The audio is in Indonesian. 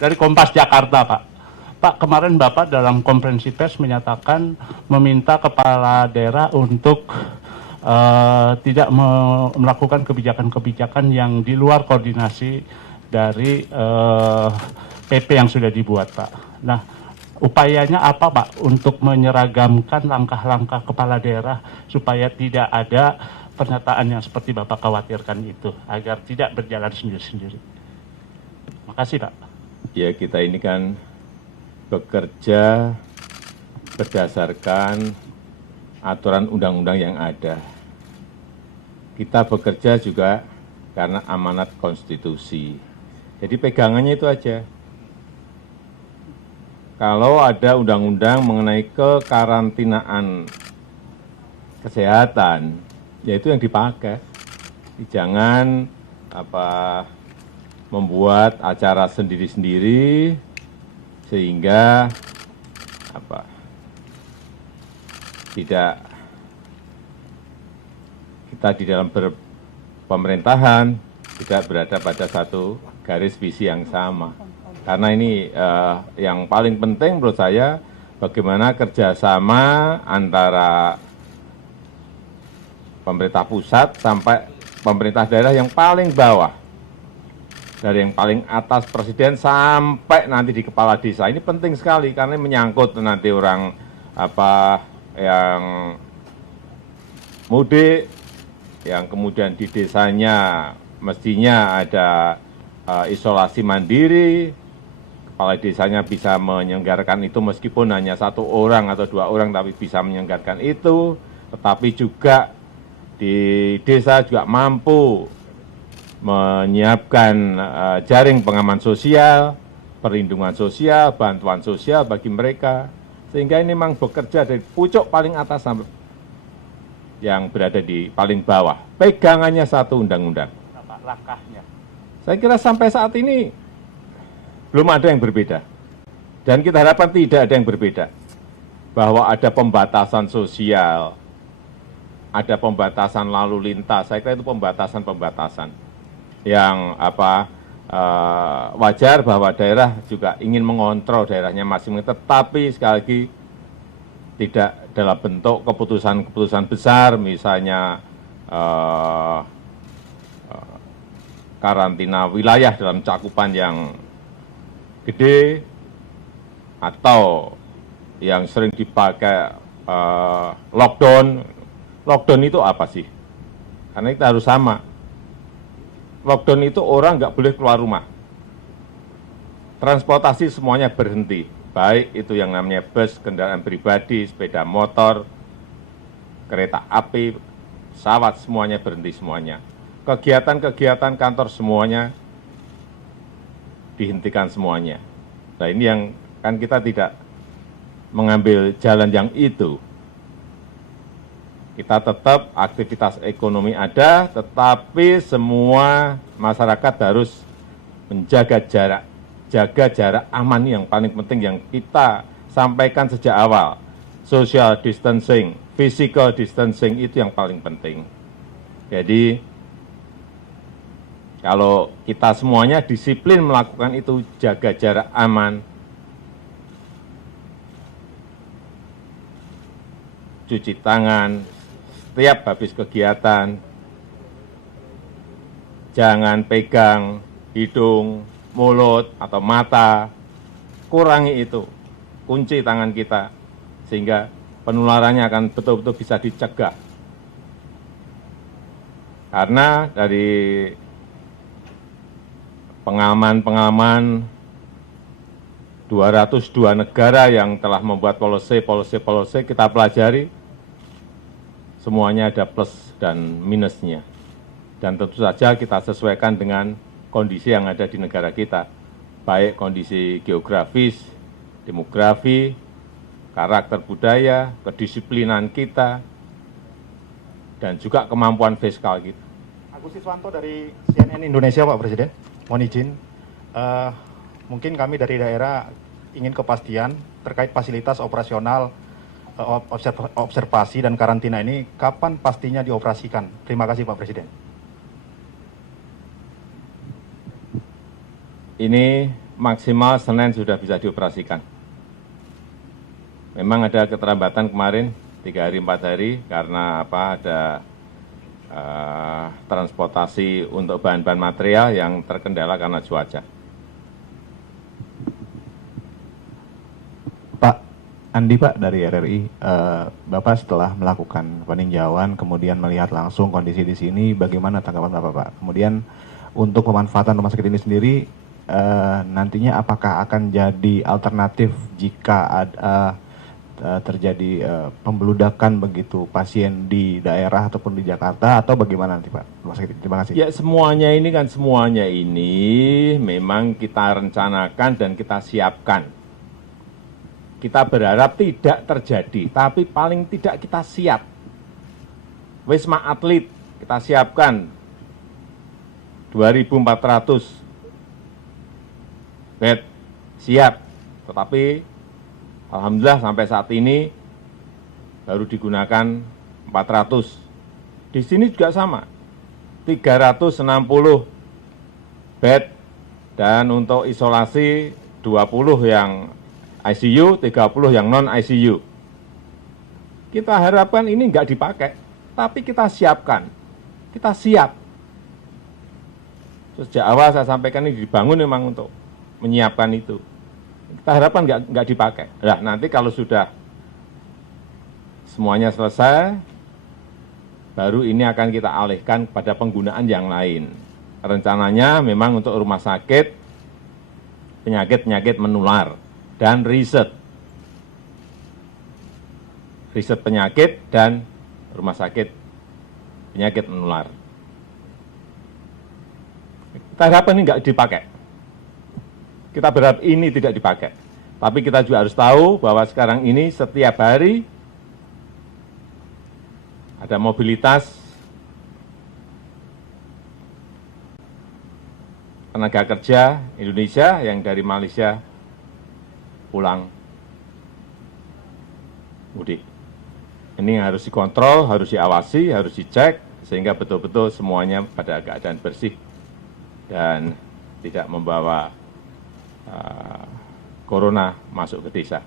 dari Kompas Jakarta, Pak. Pak, kemarin Bapak dalam konferensi pers menyatakan meminta kepala daerah untuk tidak melakukan kebijakan-kebijakan yang di luar koordinasi dari PP yang sudah dibuat, Pak. Nah, upayanya apa, Pak, untuk menyeragamkan langkah-langkah kepala daerah supaya tidak ada pernyataan yang seperti Bapak khawatirkan itu, agar tidak berjalan sendiri-sendiri? Makasih, Pak. Ya, kita ini kan bekerja berdasarkan aturan undang-undang yang ada. Kita bekerja juga karena amanat konstitusi. Jadi pegangannya itu aja. Kalau ada undang-undang mengenai kekarantinaan kesehatan, ya itu yang dipakai. Jangan membuat acara sendiri-sendiri sehingga tidak kita di dalam pemerintahan tidak berada pada satu garis visi yang sama. Karena ini yang paling penting menurut saya bagaimana kerjasama antara pemerintah pusat sampai pemerintah daerah yang paling bawah. Dari yang paling atas presiden sampai nanti di kepala desa. Ini penting sekali karena menyangkut nanti orang yang mudik, yang kemudian di desanya mestinya ada isolasi mandiri, kepala desanya bisa menyelenggarakan itu meskipun hanya 1 orang atau 2 orang tapi bisa menyelenggarakan itu, tetapi juga di desa juga mampu menyiapkan jaring pengaman sosial, perlindungan sosial, bantuan sosial bagi mereka. Sehingga ini memang bekerja dari pucuk paling atas sampai yang berada di paling bawah. Pegangannya satu undang-undang. Langkahnya. Saya kira sampai saat ini belum ada yang berbeda. Dan kita harapkan tidak ada yang berbeda. Bahwa ada pembatasan sosial, ada pembatasan lalu lintas. Saya kira itu pembatasan-pembatasan yang wajar bahwa daerah juga ingin mengontrol daerahnya masing-masing, tetapi sekali lagi tidak dalam bentuk keputusan-keputusan besar, misalnya karantina wilayah dalam cakupan yang gede, atau yang sering dipakai lockdown. Lockdown itu apa sih? Karena kita harus sama. Lockdown itu orang nggak boleh keluar rumah. Transportasi semuanya berhenti. Baik itu yang namanya bus, kendaraan pribadi, sepeda motor, kereta api, pesawat, semuanya berhenti semuanya. Kegiatan-kegiatan kantor semuanya dihentikan semuanya. Nah ini yang kan kita tidak mengambil jalan yang itu. Kita tetap aktivitas ekonomi ada, tetapi semua masyarakat harus menjaga jarak aman yang paling penting yang kita sampaikan sejak awal. Social distancing, physical distancing itu yang paling penting. Jadi kalau kita semuanya disiplin melakukan itu, jaga jarak aman, cuci tangan setiap habis kegiatan, jangan pegang hidung, mulut, atau mata, kurangi itu, kunci tangan kita, sehingga penularannya akan betul-betul bisa dicegah. Karena dari pengalaman 202 negara yang telah membuat policy kita pelajari, semuanya ada plus dan minusnya. Dan tentu saja kita sesuaikan dengan kondisi yang ada di negara kita, baik kondisi geografis, demografi, karakter budaya, kedisiplinan kita, dan juga kemampuan fiskal kita. Agus Siswanto dari CNN Indonesia, Pak Presiden. Mohon izin, mungkin kami dari daerah ingin kepastian terkait fasilitas operasional observasi dan karantina ini, kapan pastinya dioperasikan? Terima kasih Pak Presiden. Ini maksimal Senin sudah bisa dioperasikan. Memang ada keterlambatan kemarin 3 hari 4 hari karena ada transportasi untuk bahan-bahan material yang terkendala karena cuaca. Pak Andi, Pak, dari RRI, Bapak setelah melakukan peninjauan kemudian melihat langsung kondisi di sini, bagaimana tanggapan Bapak, Pak? Kemudian untuk pemanfaatan rumah sakit ini sendiri, nantinya apakah akan jadi alternatif jika terjadi pembeludakan begitu pasien di daerah ataupun di Jakarta, atau bagaimana nanti, Pak? Rumah sakit, terima kasih. Ya semuanya ini memang kita rencanakan dan kita siapkan. Kita berharap tidak terjadi, tapi paling tidak kita siap. Wisma Atlet kita siapkan 2.400 bed siap, tetapi alhamdulillah sampai saat ini baru digunakan 400. Di sini juga sama, 360 bed dan untuk isolasi 20 yang ICU, 30 yang non-ICU. Kita harapkan ini nggak dipakai, tapi kita siapkan, kita siap. Sejak awal saya sampaikan ini dibangun memang untuk menyiapkan itu. Kita harapkan nggak dipakai. Nah, nanti kalau sudah semuanya selesai, baru ini akan kita alihkan pada penggunaan yang lain. Rencananya memang untuk rumah sakit, penyakit-penyakit menular, dan riset penyakit dan rumah sakit penyakit menular. Kita harapkan ini nggak dipakai. Kita berharap ini tidak dipakai. Tapi kita juga harus tahu bahwa sekarang ini setiap hari ada mobilitas tenaga kerja Indonesia yang dari Malaysia pulang mudik. Ini harus dikontrol, harus diawasi, harus dicek, sehingga betul-betul semuanya pada keadaan bersih dan tidak membawa corona masuk ke desa.